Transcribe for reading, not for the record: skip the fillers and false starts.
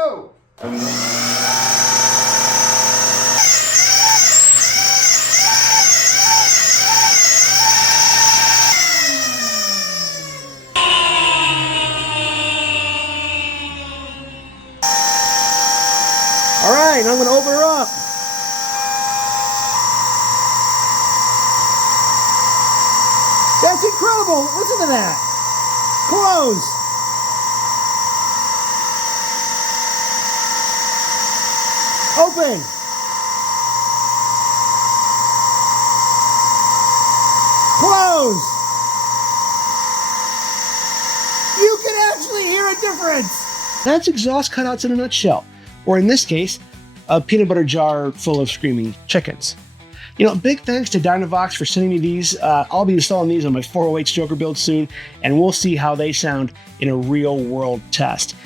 go. All right, I'm gonna open her up. That's incredible. Listen to that. Close. Open. Close. You can actually hear a difference. That's exhaust cutouts in a nutshell. Or in this case, a peanut butter jar full of screaming chickens. You know, big thanks to Dynavox for sending me these. I'll be installing these on my 408 stroker build soon, and we'll see how they sound in a real world test.